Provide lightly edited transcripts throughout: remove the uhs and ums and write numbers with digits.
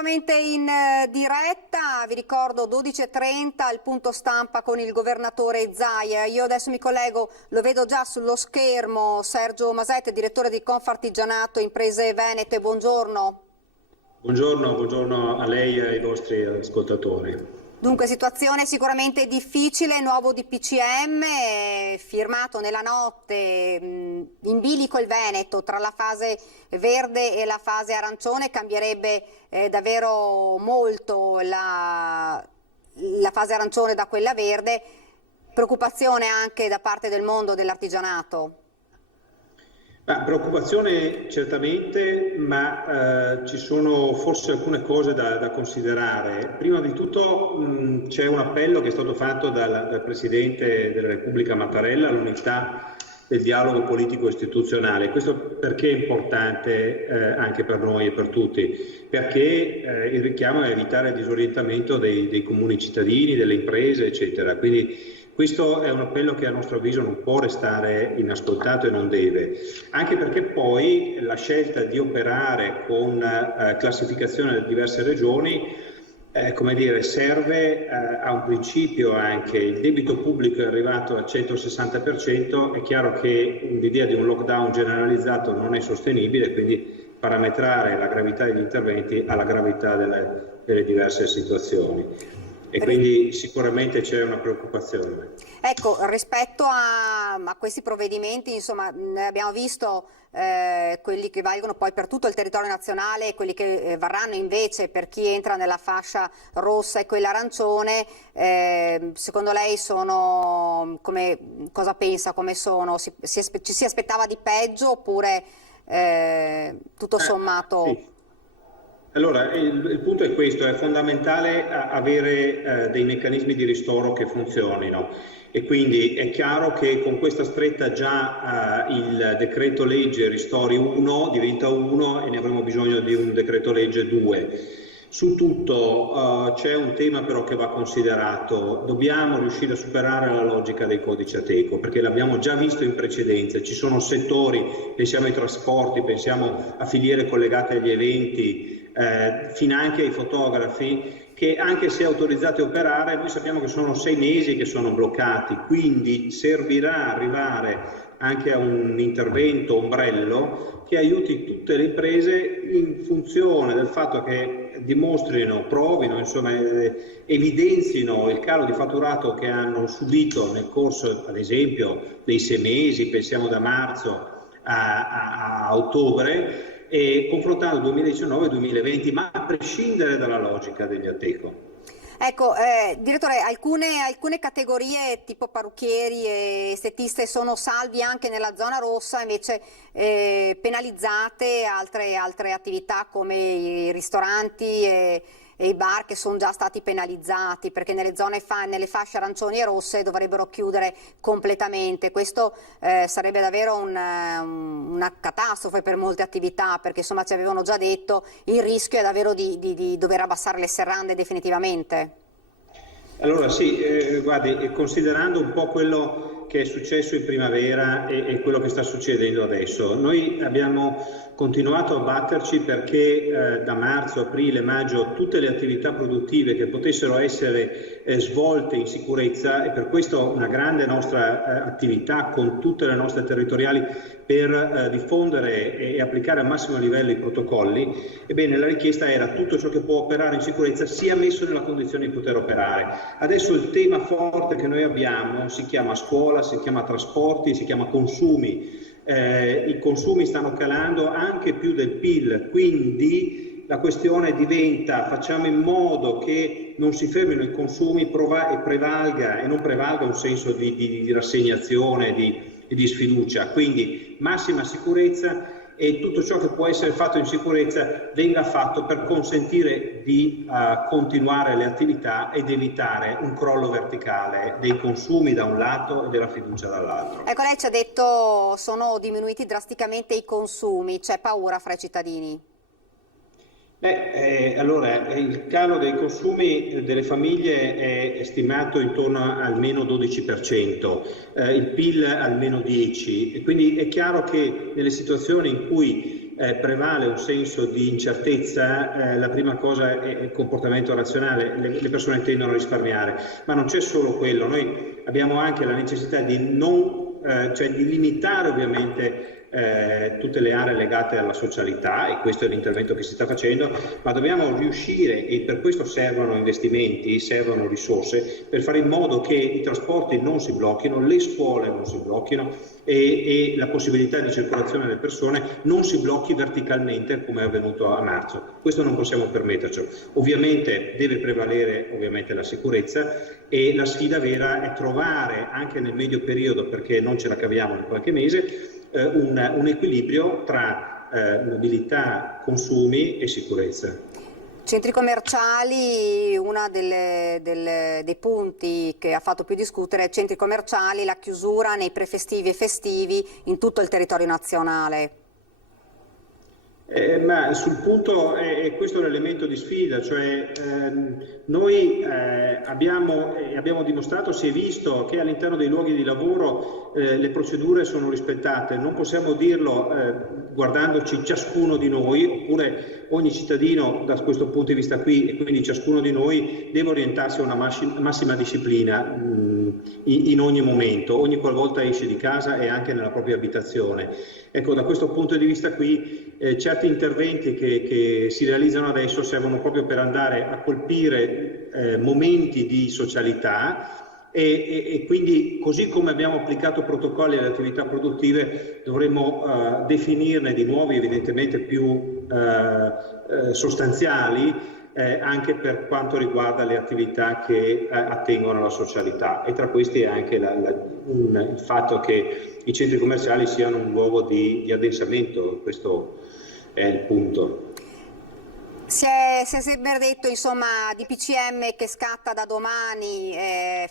nuovamente in diretta, vi ricordo 12:30 il punto stampa con il governatore Zaia. Io adesso mi collego, lo vedo già sullo schermo, Sergio Masette, direttore di Confartigianato Imprese Venete, buongiorno. Buongiorno a lei e ai vostri ascoltatori. Dunque, situazione sicuramente difficile, nuovo DPCM firmato nella notte, in bilico il Veneto tra la fase verde e la fase arancione, cambierebbe davvero molto la fase arancione da quella verde, preoccupazione anche da parte del mondo dell'artigianato. Preoccupazione certamente, ma ci sono forse alcune cose da considerare. Prima di tutto c'è un appello che è stato fatto dal Presidente della Repubblica Mattarella all'unità del dialogo politico istituzionale. Questo perché è importante anche per noi e per tutti? Perché il richiamo è evitare il disorientamento dei comuni cittadini, delle imprese, eccetera. Quindi questo è un appello che a nostro avviso non può restare inascoltato e non deve, anche perché poi la scelta di operare con classificazione delle diverse regioni come dire, serve a un principio anche. Il debito pubblico è arrivato al 160%, è chiaro che l'idea di un lockdown generalizzato non è sostenibile, quindi parametrare la gravità degli interventi alla gravità delle diverse situazioni. E quindi sicuramente c'è una preoccupazione. Ecco, rispetto a questi provvedimenti, insomma, abbiamo visto quelli che valgono poi per tutto il territorio nazionale e quelli che varranno invece per chi entra nella fascia rossa e quella arancione. Secondo lei sono, cosa pensa, come sono? Ci si aspettava di peggio oppure tutto sommato? Sì. Allora, il punto è questo, è fondamentale avere dei meccanismi di ristoro che funzionino e quindi è chiaro che con questa stretta già il decreto legge ristori 1 diventa 1 e ne avremo bisogno di un decreto legge 2. Su tutto c'è un tema però che va considerato: dobbiamo riuscire a superare la logica dei codici Ateco, perché l'abbiamo già visto in precedenza, ci sono settori, pensiamo ai trasporti, pensiamo a filiere collegate agli eventi, finanche ai fotografi, che anche se autorizzati a operare, noi sappiamo che sono 6 mesi che sono bloccati, quindi servirà arrivare anche a un intervento ombrello che aiuti tutte le imprese in funzione del fatto che dimostrino, provino, insomma, evidenzino il calo di fatturato che hanno subito nel corso, ad esempio, dei 6 mesi, pensiamo da marzo a ottobre, e confrontando 2019 e 2020, ma a prescindere dalla logica degli Ateco. Ecco, direttore, alcune categorie tipo parrucchieri e estetiste sono salvi anche nella zona rossa, invece penalizzate altre attività come i ristoranti e i bar che sono già stati penalizzati perché nelle fasce arancioni e rosse dovrebbero chiudere completamente. Questo sarebbe davvero una catastrofe per molte attività, perché insomma ci avevano già detto il rischio è davvero di dover abbassare le serrande definitivamente. Allora sì, guardi, considerando un po' quello che è successo in primavera e quello che sta succedendo adesso, noi abbiamo continuato a batterci perché da marzo, aprile, maggio tutte le attività produttive che potessero essere svolte in sicurezza, e per questo una grande nostra attività con tutte le nostre territoriali per diffondere e applicare al massimo livello i protocolli, ebbene la richiesta era tutto ciò che può operare in sicurezza sia messo nella condizione di poter operare. Adesso il tema forte che noi abbiamo si chiama scuola, si chiama trasporti, si chiama consumi. I consumi stanno calando anche più del PIL, quindi la questione diventa: facciamo in modo che non si fermino i consumi e non prevalga un senso di rassegnazione, di sfiducia. Quindi massima sicurezza, e tutto ciò che può essere fatto in sicurezza venga fatto per consentire di continuare le attività ed evitare un crollo verticale dei consumi da un lato e della fiducia dall'altro. Ecco, lei ci ha detto sono diminuiti drasticamente i consumi, c'è paura fra i cittadini? Allora, il calo dei consumi delle famiglie è stimato intorno al meno 12%, il PIL al meno 10%, e quindi è chiaro che nelle situazioni in cui prevale un senso di incertezza, la prima cosa è il comportamento razionale, le persone tendono a risparmiare, ma non c'è solo quello, noi abbiamo anche la necessità di di limitare ovviamente tutte le aree legate alla socialità, e questo è l'intervento che si sta facendo, ma dobbiamo riuscire, e per questo servono investimenti, servono risorse, per fare in modo che i trasporti non si blocchino, le scuole non si blocchino e la possibilità di circolazione delle persone non si blocchi verticalmente come è avvenuto a marzo. Questo non possiamo permettercelo. Ovviamente deve prevalere la sicurezza, e la sfida vera è trovare anche nel medio periodo, perché non ce la caviamo in qualche mese, un equilibrio tra mobilità, consumi e sicurezza. Centri commerciali, uno dei punti che ha fatto più discutere, centri commerciali, la chiusura nei prefestivi e festivi in tutto il territorio nazionale. Ma sul punto è questo l'elemento di sfida, cioè noi abbiamo dimostrato, si è visto che all'interno dei luoghi di lavoro le procedure sono rispettate. Non possiamo dirlo guardandoci ciascuno di noi, oppure ogni cittadino da questo punto di vista qui, e quindi ciascuno di noi deve orientarsi a una massima disciplina in ogni momento, ogni qualvolta esce di casa e anche nella propria abitazione. Ecco, da questo punto di vista qui certi interventi che si realizzano adesso servono proprio per andare a colpire momenti di socialità, e quindi, così come abbiamo applicato protocolli alle attività produttive, dovremmo definirne di nuovi, evidentemente più sostanziali, anche per quanto riguarda le attività che attengono alla socialità, e tra questi è anche il fatto che i centri commerciali siano un luogo di addensamento. Questo è il punto. Si è sempre detto, insomma, DPCM che scatta da domani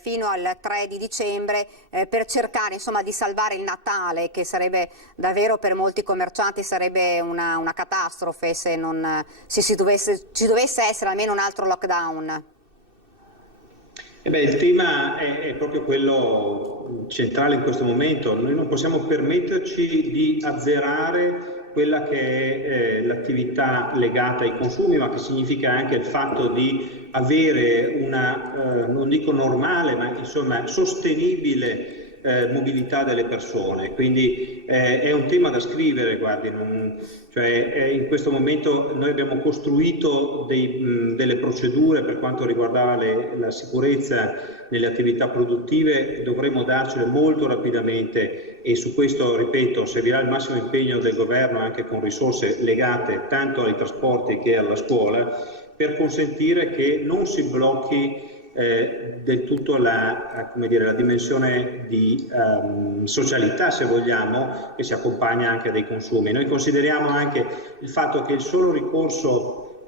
fino al 3 di dicembre per cercare, insomma, di salvare il Natale, che sarebbe davvero per molti commercianti sarebbe una catastrofe se ci dovesse essere almeno un altro lockdown. Il tema è proprio quello centrale in questo momento. Noi non possiamo permetterci di azzerare quella che è l'attività legata ai consumi, ma che significa anche il fatto di avere una, non dico normale, ma insomma sostenibile mobilità delle persone. Quindi è un tema da scrivere, guardi, in questo momento noi abbiamo costruito delle procedure per quanto riguardava la sicurezza nelle attività produttive, dovremo darcele molto rapidamente, e su questo, ripeto, servirà il massimo impegno del governo, anche con risorse legate tanto ai trasporti che alla scuola, per consentire che non si blocchi del tutto la dimensione di socialità, se vogliamo, che si accompagna anche dai consumi. Noi consideriamo anche il fatto che il solo ricorso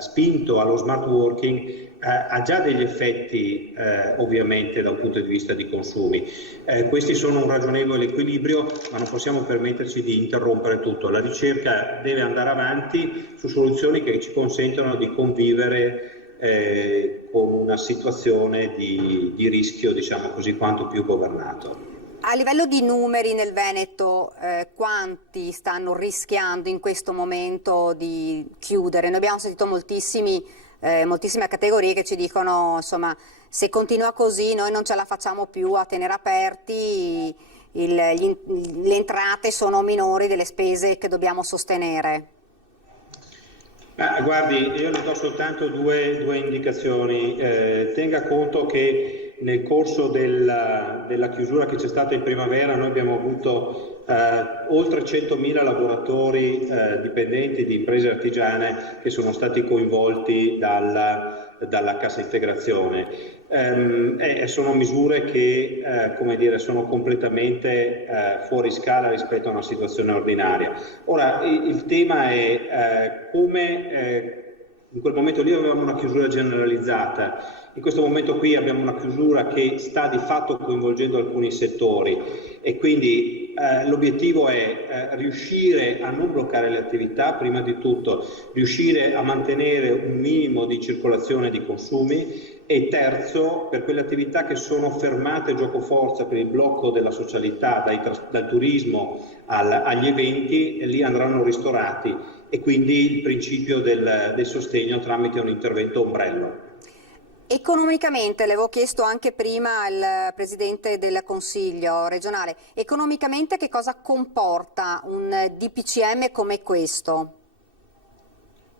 spinto allo smart working ha già degli effetti ovviamente da un punto di vista di consumi. Questi sono un ragionevole equilibrio, ma non possiamo permetterci di interrompere tutto. La ricerca deve andare avanti su soluzioni che ci consentano di convivere con una situazione di rischio, diciamo così, quanto più governato. A livello di numeri nel Veneto, quanti stanno rischiando in questo momento di chiudere? Noi abbiamo sentito moltissime categorie che ci dicono, insomma, se continua così noi non ce la facciamo più a tenere aperti, le entrate sono minori delle spese che dobbiamo sostenere. Guardi, io le do soltanto due indicazioni. Tenga conto che nel corso della chiusura che c'è stata in primavera noi abbiamo avuto oltre 100.000 lavoratori dipendenti di imprese artigiane che sono stati coinvolti dalla cassa integrazione. Sono misure che sono completamente fuori scala rispetto a una situazione ordinaria. Ora il tema è come in quel momento lì avevamo una chiusura generalizzata, in questo momento qui abbiamo una chiusura che sta di fatto coinvolgendo alcuni settori, e quindi l'obiettivo è riuscire a non bloccare le attività, prima di tutto riuscire a mantenere un minimo di circolazione di consumi, e terzo, per quelle attività che sono fermate giocoforza per il blocco della socialità, dal turismo agli eventi, lì andranno ristorati, e quindi il principio del sostegno tramite un intervento ombrello. Economicamente, le avevo chiesto anche prima al Presidente del Consiglio regionale, economicamente che cosa comporta un DPCM come questo?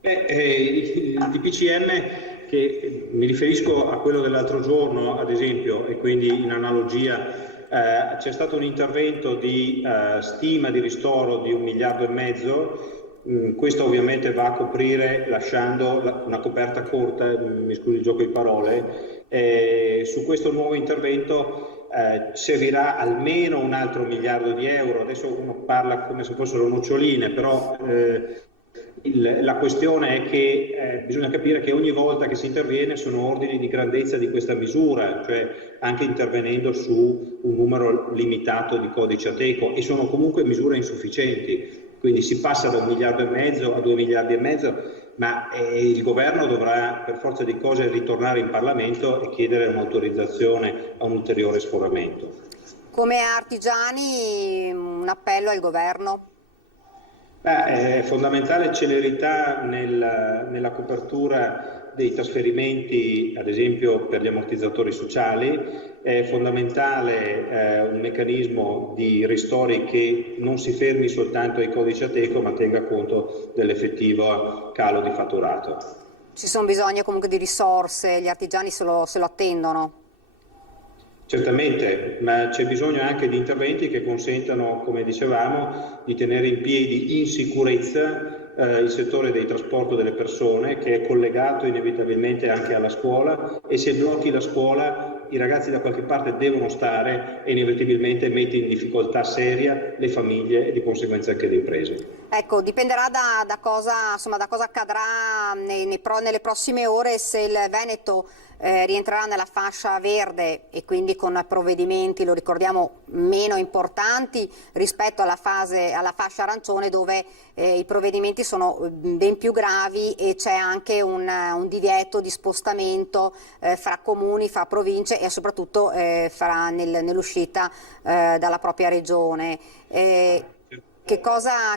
Il DPCM, che mi riferisco a quello dell'altro giorno ad esempio, e quindi in analogia c'è stato un intervento di stima di ristoro di 1,5 miliardi. Questo ovviamente va a coprire, lasciando una coperta corta, mi scusi il gioco di parole, su questo nuovo intervento servirà almeno un altro 1 miliardo di euro. Adesso uno parla come se fossero noccioline, però la questione è che bisogna capire che ogni volta che si interviene sono ordini di grandezza di questa misura, cioè anche intervenendo su un numero limitato di codici Ateco, e sono comunque misure insufficienti. Quindi si passa da 1,5 miliardi a 2,5 miliardi, ma il governo dovrà per forza di cose ritornare in Parlamento e chiedere un'autorizzazione a un ulteriore sforamento. Come artigiani, un appello al governo? È fondamentale celerità nella copertura dei trasferimenti, ad esempio per gli ammortizzatori sociali. È fondamentale un meccanismo di ristori che non si fermi soltanto ai codici Ateco, ma tenga conto dell'effettivo calo di fatturato. Ci sono bisogno comunque di risorse, gli artigiani se lo attendono. Certamente, ma c'è bisogno anche di interventi che consentano, come dicevamo, di tenere in piedi in sicurezza il settore del trasporto delle persone, che è collegato inevitabilmente anche alla scuola, e se blocchi la scuola i ragazzi da qualche parte devono stare, e inevitabilmente metti in difficoltà seria le famiglie e di conseguenza anche le imprese. Ecco, dipenderà da cosa accadrà nelle prossime ore, se il Veneto rientrerà nella fascia verde e quindi con provvedimenti, lo ricordiamo, meno importanti rispetto alla fascia arancione, dove i provvedimenti sono ben più gravi e c'è anche un divieto di spostamento fra comuni, fra province e soprattutto nell'uscita dalla propria regione. Che cosa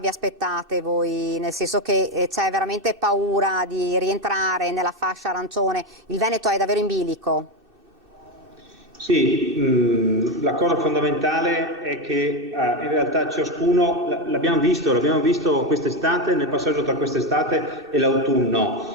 vi aspettate voi? Nel senso che c'è veramente paura di rientrare nella fascia arancione? Il Veneto è davvero in bilico? Sì, la cosa fondamentale è che in realtà ciascuno, l'abbiamo visto quest'estate, nel passaggio tra quest'estate e l'autunno,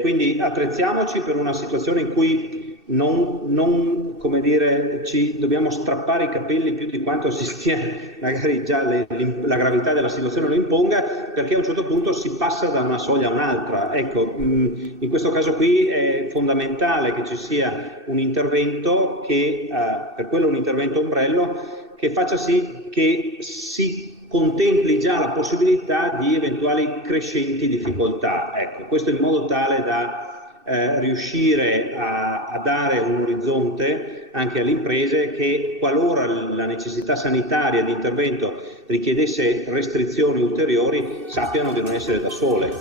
quindi attrezziamoci per una situazione in cui non come dire, ci dobbiamo strappare i capelli più di quanto si stia, magari già la gravità della situazione lo imponga, perché a un certo punto si passa da una soglia a un'altra. Ecco, in questo caso qui è fondamentale che ci sia un intervento che, per quello un intervento ombrello, che faccia sì che si contempli già la possibilità di eventuali crescenti difficoltà. Ecco, questo in modo tale da riuscire a dare un orizzonte anche alle imprese che, qualora la necessità sanitaria di intervento richiedesse restrizioni ulteriori, sappiano di non essere da sole.